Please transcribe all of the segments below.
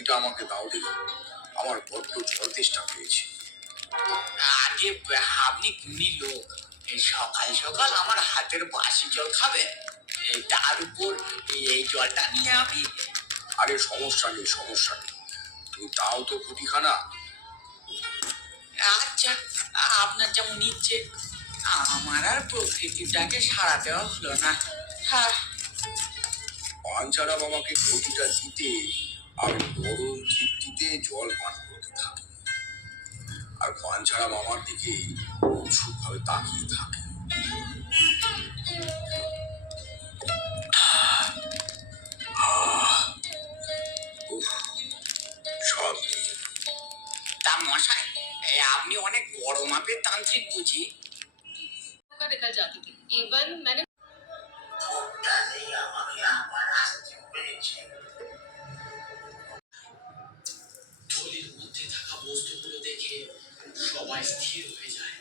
ঘটিটা আমাকে দাও দেখি, আমার বড্ড জল তেষ্টা পেয়েছি। আগে আপনি গুণী লোক, এই সকাল সকাল আমার হাতের বাসি জল খাবে? তার উপর এই জলটা নিয়ে আমি... আরে সমস্যা নেই, সমস্যা নেই, তুমি দাও তো ঘটিখানা। আচ্ছা, আপনার যেমন ইচ্ছে। আমার আর প্রকৃতিটাকে সাড়া দেওয়া হলো না। হ্যাঁ, পাঞ্চারা মামাকে ঘটিটা দিতে আমি গরম তৃপ্তিতে জল পান করতে থাকি, আর পাঞ্চারা মামার দিকে উৎসুকভাবে তাকিয়ে থাকে। শান্তি। তা মশাই, আপনি অনেক বড় মাপের তান্ত্রিক বুঝি? निकल जाती थी इवन मैंने থলির মধ্যে থাকা বস্তুগুলো দেখে সবাই স্থির হয়ে যায়।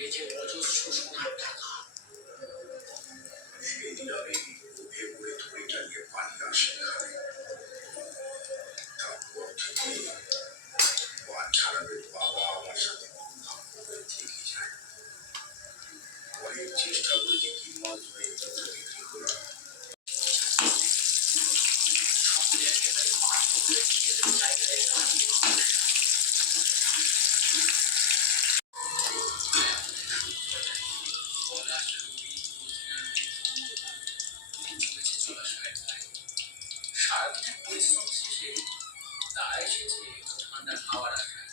এই যে অজস্র সোনার টাকা। সেদিন আমি উঠে পড়ে থলিটা নিয়ে পানি আসে এখানে। তারপর থেকে পাঞ্চারামের বাবা আমার সাথে থেকে যায়। অনেক চেষ্টা করেছি কিংবদ হয়ে বিক্রি করা। সকলে একেবারে বাধ্য হয়ে নিজেদের জায়গায় দাঁড়িয়ে পড়ে। পলাশ রবি মদিনার অন্ধকার চলেছে জলাশয়ের ধারে। সারাদিনের পরিশ্রম শেষে তারা এসেছে ঠান্ডা খাওয়ার আশায়।